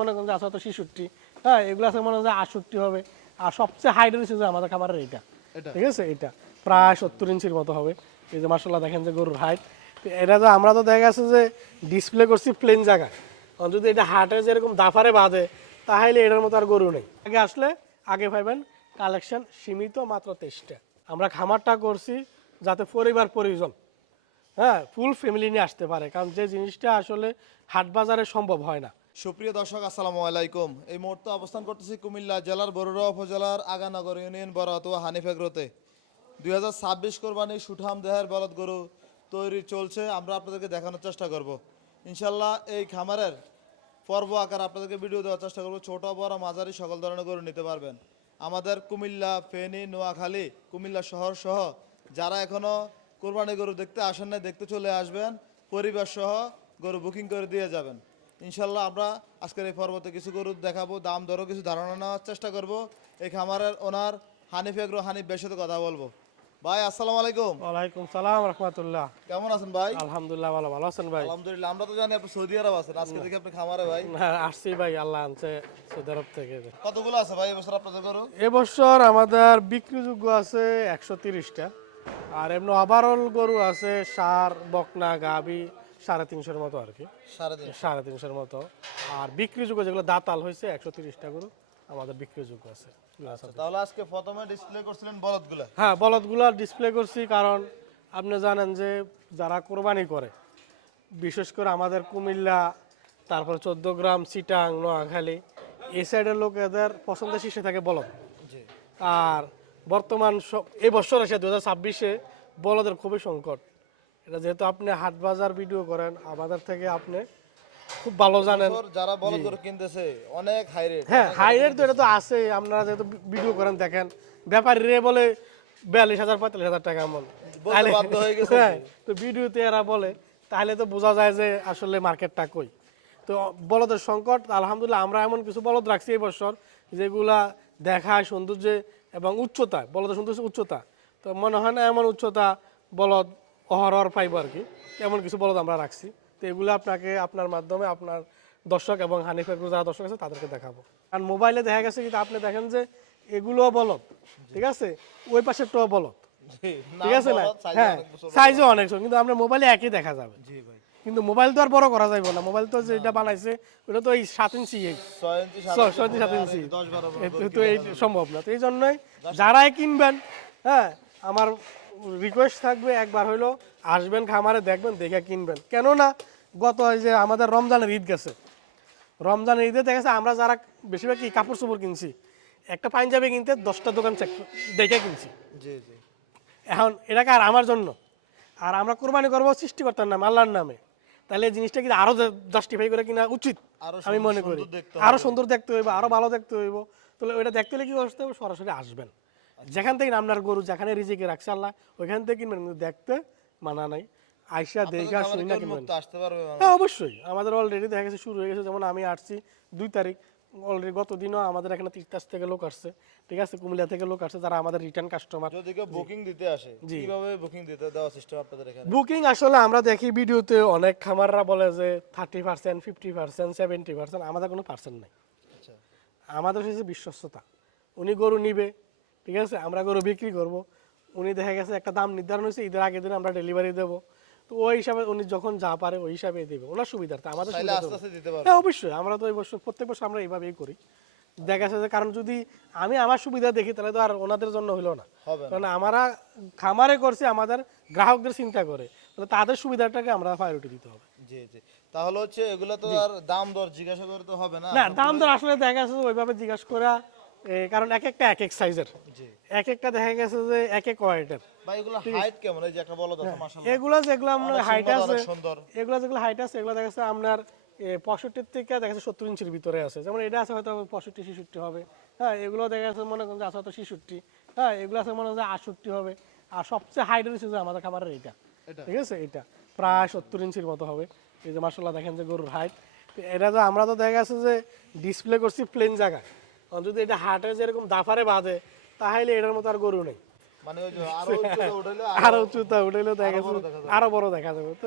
মনে করেন যে আছে তো 66, হ্যাঁ এগুলো আছে মনে করেন যে 68 হবে। আর সবচেয়ে হাইট হচ্ছে যে আমাদের খামারের এইটা, ঠিক আছে, এটা প্রায় 70 ইঞ্চির মতো হবে। এই যে মাশাআল্লাহ দেখেন যে গরুর হাইট। এটা তো আমরা তো দেখা গেছে যে ডিসপ্লে করছি প্লেন জায়গায়, যদি এটা হাটে যেরকম দাফারে বাঁধে তাহলে এটার মতো আর গরু নেই। আগে আসলে আগে পাইবেন কালেকশন সীমিত, মাত্র 23টা। আমরা খামারটা করছি যাতে পরিবার পরিজন, হ্যাঁ ফুল ফ্যামিলি নিয়ে আসতে পারে, কারণ যে জিনিসটা আসলে হাট বাজারে সম্ভব হয় না। সুপ্রিয় দর্শক আসসালামু আলাইকুম। এই মুহূর্তে অবস্থান করতেছি কুমিল্লা জেলার বরুড়া উপজেলার আগানগর ইউনিয়ন বড়াতুয়া হানিফ এগ্রোতে। 2026 কোরবানি সুঠাম দেহের বলদ গরু তৈরি চলছে, আমরা আপনাদেরকে দেখানোর চেষ্টা করব ইনশাল্লাহ। এই খামারের পর্ব আকার আপনাদেরকে ভিডিও দেওয়ার চেষ্টা করব। ছোট বড় মাঝারি সকল ধরনের গরু নিতে পারবেন। আমাদের কুমিল্লা, ফেনী, নোয়াখালী, কুমিল্লা শহর সহ যারা এখনও কোরবানি গরু দেখতে আসেন না, দেখতে চলে আসবেন, পরিবার সহ গরু বুকিং করে দিয়ে যাবেন ইনশাল্লাহ। আমরা আজকের এই পর্বতে কিছু গরু দেখাবো, দাম দরও কিছু ধারণা নেওয়ার চেষ্টা করব। এই খামারের ওনার হানিফ এগ্রো হানিফ ভাইয়ের সাথে কথা বলবো। ভাই আসসালামু আলাইকুম। ওয়ালাইকুম সালাম রাহমাতুল্লাহ। কেমন আছেন ভাই? আলহামদুলিল্লাহ ভালো। ভালো আছেন ভাই? আলহামদুলিল্লাহ। আমরা তো জানি আপনি সৌদি আরব আছেন, আজকে দেখি আপনি খামারে ভাই। না, আসছি ভাই, আল্লাহ আনছে সৌদি আরব থেকে। কতগুলো আছে ভাই এবছর আপনাদের গরু? এবছর আমাদের বিক্রিযোগ্য আছে 130টা, আর এমনি ওভারঅল গরু আছে সার বকনা গাবি 350-এর মতো আর কি, 350। 350-এর মতো। আর বিক্রিযোগ্য যেগুলো দাতাল হয়েছে 130টা গরু আমাদের বিক্রিযোগ্য আছে। তাহলে আজকে প্রথমে ডিসপ্লে করছিলেন বলদগুলা? হ্যাঁ বলদগুলো ডিসপ্লে করছি, কারণ আপনি জানেন যে যারা কোরবানি করে, বিশেষ করে আমাদের কুমিল্লা, তারপর 14 গ্রাম, চিটাং, নোয়াখালী এই সাইডের লোকেদের পছন্দের শীর্ষে থাকে বলদ। জি। আর বর্তমান এই বছর এসে 2026-এ বলদের খুবই সংকট। এটা যেহেতু আপনি হাট বাজার ভিডিও করেন, আমাদের থেকে আপনি খুব ভালো জানেন। যারা বলদ গরু কিনতেছে অনেক হাই রেট। হ্যাঁ হাই রেট তো এটা তো আছে, আপনারা যেহেতু ভিডিও করেন দেখেন, ব্যাপারীরা বলে 42,000 45,000 টাকা এমন। বলতে বাধ্য হয়ে গেছে। হ্যাঁ, তো ভিডিওতে এরা বলে, তাহলে তো বোঝা যায় যে আসলে মার্কেটটা কই। তো বলদের সংকট, আলহামদুলিল্লাহ আমরা এমন কিছু বলদ রাখছি এই বছর যেগুলা দেখায় সৌন্দর্যে এবং উচ্চতা, বলদের সৌন্দর্য উচ্চতা, তো মনে হয় না এমন উচ্চতা বলদ অহরহর পাইব আর কি, এমন কিছু বলদ আমরা রাখছি। তো এগুলো আপনাকে আপনার মাধ্যমে আপনার দর্শক এবং হানিফ এগ্রো যারা দর্শক আছে তাদেরকে দেখাবো। কারণ মোবাইলে দেখা গেছে কিন্তু আপনি দেখেন যে এগুলোও বলদ, ঠিক আছে, ওই পাশেরটাও বলদ, ঠিক আছে না, হ্যাঁ সাইজও অনেক ছোট, কিন্তু আপনার মোবাইলে একই দেখা যাবে। জি ভাই। কিন্তু মোবাইল তো আর বড় করা যাবে না, মোবাইল তো যেটা বানাইছে ওটা তো এই 7 ইঞ্চি, 6 ইঞ্চি 7 ইঞ্চি, 10-12 তো এই সম্ভব না। তো এই জন্যই যারাই কিনবেন, হ্যাঁ আমার রিকোয়েস্ট থাকবে একবার হইলো আসবেন খামারে, দেখবেন, দেখে কিনবেন। কেননা গত যে আমাদের রমজানের ঈদ গেছে, রমজানের ঈদে দেখা গেছে আমরা যারা বেশিরভাগ কি কাপড় চোপড় কিনছি, একটা পাঞ্জাবি কিনতে 10টা দোকান চেক দেখে কিনছি। জি জি। এখন এটাকে আর আমার জন্য, আর আমরা কোরবানি করবো সৃষ্টিকর্তার নামে, আল্লাহর নামে, তাহলে এই জিনিসটা কিন্তু আরো জাস্টিফাই করে কিনা উচিত আমি মনে করি। আরো সুন্দর দেখতে হইব, আরো ভালো দেখতে হইব। তাহলে ওইটা দেখতে হলে কি করতে হবে, সরাসরি আসবেন, যেখান থেকে আপনার গরু যেখানে রিজিকে রাখছে আল্লাহ ওইখান থেকে কিনবেন, কিন্তু দেখতে মানা নাই, আইসা দেখা শুনি না কিনবেন। আসতে পারবে হ্যাঁ অবশ্যই, আমাদের অলরেডি দেখা গেছে শুরু হয়ে গেছে। যেমন আমি আসছি 2 তারিখ, অলরেডি গত দিনও আমাদের এখানে 30 থেকে লোক আসছে, ঠিক আছে, কুমিল্লা থেকে লোক আসছে যারা আমাদের রিটার্ন কাস্টমার। যদি কেউ বুকিং দিতে আসে কিভাবে বুকিং দিতে দেওয়া সিস্টেম আপনাদের এখানে? বুকিং আসলে আমরা দেখি ভিডিওতে অনেক খামাররা বলে যে 30%, 50%, 70%, আমাদের কোনো পার্সেন্ট নাই। আচ্ছা। আমাদের হচ্ছে বিশ্বস্ততা, উনি গরু নিবে, ঠিক আছে, আমরা গরু বিক্রি করব, উনি দেখা গেছে একটা দাম নির্ধারণ হয়েছে, ঈদের আগের দিন আমরা ডেলিভারি দেবো, তো ওই হিসাবে উনি যখন যা পারে ওই হিসাবে দেবে, ওনার সুবিধার্থে আমাদের সুবিধা। হ্যাঁ অবশ্যই, আমরা তো এই বছর প্রত্যেক বছর আমরা এইভাবেই করি। দেখা যাচ্ছে যে কারণ যদি আমি আমার সুবিধা দেখি তাহলে তো আর ওনাদের জন্য হইলো না, কারণ আমরা খামারে করছি আমাদের গ্রাহকদের চিন্তা করে, তাহলে তাদের সুবিধাটাকে আমরা প্রায়োরিটি দিতে হবে। জি জি। তাহলে হচ্ছে এগুলো তো আর দাম দর জিজ্ঞাসা করে তো হবে না? না দাম দর আসলে দেখা যাচ্ছে ওইভাবে জিজ্ঞাসা করা, কারণ এক একটা এক এক সাইজের, এক একটা দেখা গেছে যে এক এক ওয়েটের। ভাই এগুলো হাইট কেমন? এই যে একটা বলদ আছে মাশাআল্লাহ, এগুলো যেগুলো আপনার হাইট আছে, এগুলো যেগুলো হাইট আছে এগুলো দেখা যাচ্ছে আপনার 65 থেকে দেখা যাচ্ছে 70 ইঞ্চির ভিতরে আছে। যেমন এটা আছে হয়তো 65-66 হবে, হ্যাঁ এগুলো দেখা যাচ্ছে মনে করেন যে আছে হয়তো 66, হ্যাঁ এগুলো আছে মনে করেন যে 68 হবে। আর সবচেয়ে হাইট হচ্ছে যে আমাদের খাবারের এইটা, ঠিক আছে, এটা প্রায় 70 ইঞ্চির মতো হবে। এই যে মাশাআল্লাহ দেখেন যে গরুর হাইট। এটা তো আমরা তো দেখা গেছে যে ডিসপ্লে করছি প্লেন জায়গায়, যদি এটা হাটে যেরকম দাফারে বাঁধে তাহলে এটার মতো আর গরু নেই, মানে ওই যে আরো উচ্চতা উঠাইলে আরো উচ্চতা উঠাইলে দেখা যাচ্ছে আরো বড় দেখা যাবে। তো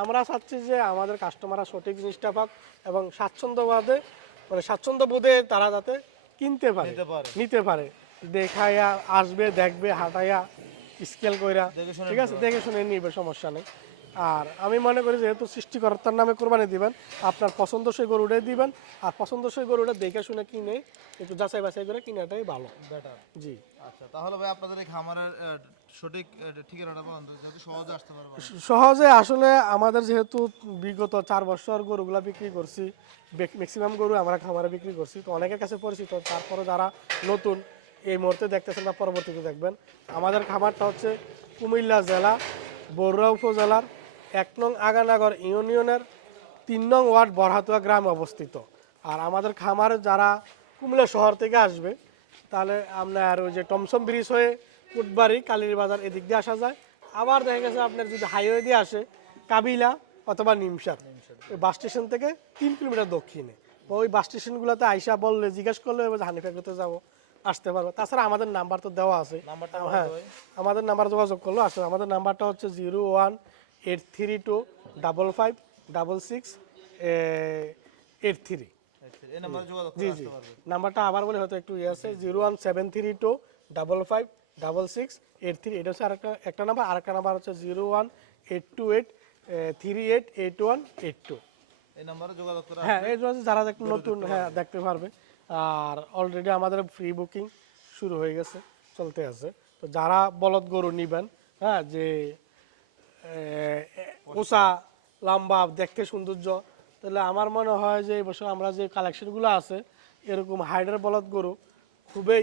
আমরা চাচ্ছি যে আমাদের কাস্টমাররা সঠিক জিনিসটা পাক এবং স্বাচ্ছন্দ্যবাদে মানে স্বাচ্ছন্দ্য বোধে তারা যাতে কিনতে পারে নিতে পারে। নিতে পারে দেখাইয়া আসবে দেখবে হাঁটাইয়া স্কেল কইরা দেখে শুনে ঠিক আছে দেখে শুনে নিবে সমস্যা নেই। আর আমি মনে করি যেহেতু সৃষ্টিকর্তার নামে কোরবানি দিবেন আপনার পছন্দসই গরুটাই দিবেন আর পছন্দসই গরুটা দেখে শুনে কিনে একটু যাচাই বাছাই করে কিনাটাই ভালো। বেটার। জি আচ্ছা, তাহলে ভাই আপনাদের এই খামারের সঠিক ঠিকানাটা বলেন তো, যাতে সহজে আসতে পারবে। সহজে আসলে আমাদের যেহেতু বিগত 4 বছর গরুগুলা বিক্রি করছি ম্যাক্সিমাম গরু আমরা খামারে বিক্রি করছি তো অনেকের কাছে পরিচিত তারপরে যারা নতুন এই মুহূর্তে দেখতেছেন বা পরবর্তীতে দেখবেন আমাদের খামারটা হচ্ছে কুমিল্লা জেলা বরুড়া উপজেলার 1 নং আগানগর ইউনিয়নের 3 নং ওয়ার্ড বরহাতুয়া গ্রামে অবস্থিত। আর আমাদের খামারে যারা কুমিল্লা শহর থেকে আসবে তাহলে আপনার ওই যে টমসম ব্রিজ হয়ে কুটবাড়ি কালীর বাজার এদিক দিয়ে আসা যায়। আবার দেখা গেছে আপনার যদি হাইওয়ে দিয়ে আসে কাবিলা অথবা নিমসার ওই বাস স্টেশন থেকে 3 কিলোমিটার দক্ষিণে ওই বাস স্টেশনগুলোতে আইসা বললে জিজ্ঞেস করলে এবার হানিফ এগ্রোতে যাবো আসতে পারবো। তাছাড়া আমাদের নাম্বার তো দেওয়া আছে নাম্বারটা হ্যাঁ আমাদের নাম্বার যোগাযোগ করলো আসলে আমাদের নাম্বারটা হচ্ছে 01832666683। এই নাম্বারে যোগাযোগ জি করে জি আসতে পারবে। নাম্বারটা আবার বলে হয়তো একটু ইয়ে আছে 01732556683। এটা হচ্ছে একটা নাম্বার আরেকটা নাম্বার হচ্ছে 01828388182। এই নাম্বারে যোগাযোগ করে হ্যাঁ এই জন্য যারা নতুন হ্যাঁ দেখতে পারবে। আর অলরেডি আমাদের ফ্রি বুকিং শুরু হয়ে গেছে চলতে আছে। তো যারা বলদ গরু নিবেন হ্যাঁ যে উঁচা লম্বা দেখতে সৌন্দর্য তাহলে আমার মনে হয় যে এই বছর আমরা যে কালেকশনগুলো আছে এরকম হাইডার বলদ গরু খুবই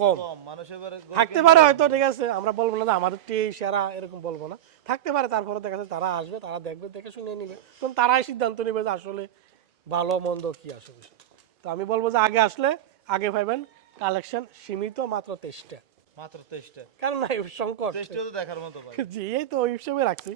কম কম মানুষ এবারে থাকতে পারে হয়তো ঠিক আছে আমরা বলবো না যে আমাদেরটি সেরা এরকম বলবো না থাকতে পারে তারপরে দেখা যাচ্ছে তারা আসবে তারা দেখবে দেখে শুনে নিবে তখন তারাই সিদ্ধান্ত নেবে যে আসলে ভালো মন্দ কি আসলে তো আমি বলবো যে আগে আসলে আগে পাইবেন কালেকশন সীমিত মাত্র 23টা মাত্র 23টা। কারণ নাই সংকট 23টা তো দেখার মতো ভাই। জি এই তো ওই হিসেবে রাখছি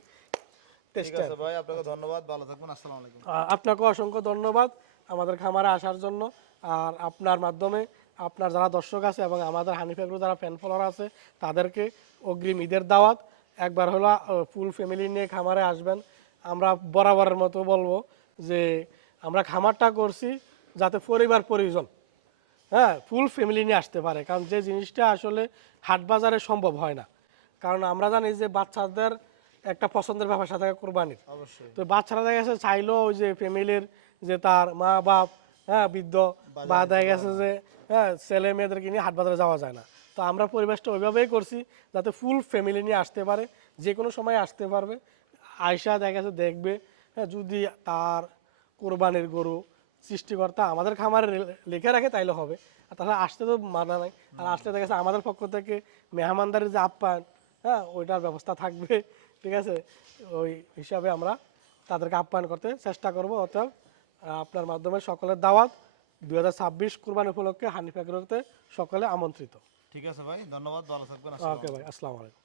ঠিক 23টা। আছে ভাই, আপনাকে ধন্যবাদ, ভালো থাকবেন, আসসালামু আলাইকুম। আপনাকে অসংখ্য ধন্যবাদ আমাদের খামারে আসার জন্য। আর আপনার মাধ্যমে আপনার যারা দর্শক আছে এবং আমাদের হানিফ এগ্রো যারা ফ্যান ফলোয়ার আছে তাদেরকে অগ্রিম ঈদের দাওয়াত। একবার হলো ফুল ফ্যামিলি নিয়ে খামারে আসবেন। আমরা বরাবরের মতো বলবো যে আমরা খামারটা করছি যাতে পরিবার পরিজন হ্যাঁ ফুল ফ্যামিলি নিয়ে আসতে পারে কারণ যে জিনিসটা আসলে হাট বাজারে সম্ভব হয় না। কারণ আমরা জানি যে বাচ্চাদের একটা পছন্দের ব্যাপার সাথে কোরবানির অবশ্যই। তো বাচ্চারা দেখা গেছে চাইলেও ওই যে ফ্যামিলির যে তার মা বাপ হ্যাঁ বৃদ্ধ বা দেখা গেছে যে হ্যাঁ ছেলে মেয়েদেরকে নিয়ে হাট বাজারে যাওয়া যায় না। তো আমরা পরিবেশটা ওইভাবেই করছি যাতে ফুল ফ্যামিলি নিয়ে আসতে পারে যে কোনো সময় আসতে পারবে আয়সা দেখা গেছে দেখবে হ্যাঁ যদি তার কোরবানির গরু সৃষ্টিকর্তা আমাদের খামারে লিখে রাখে তাইলে হবে আর তাহলে আসতে তো মানা নাই। আর আসলে দেখা গেছে আমাদের পক্ষ থেকে মেহমানদারির যে আপ্যায়ন হ্যাঁ ওইটার ব্যবস্থা থাকবে ঠিক আছে ওই হিসাবে আমরা তাদেরকে আপ্যায়ন করতে চেষ্টা করব। অতএব আপনার মাধ্যমে সকলের দাওয়াত 2026 কুরবানি উপলক্ষে হানিফ এগ্রোতে সকলে আমন্ত্রিত। ঠিক আছে ভাই, ধন্যবাদ, ভালো থাকবেন, ওকে ভাই আসসালামু আলাইকুম।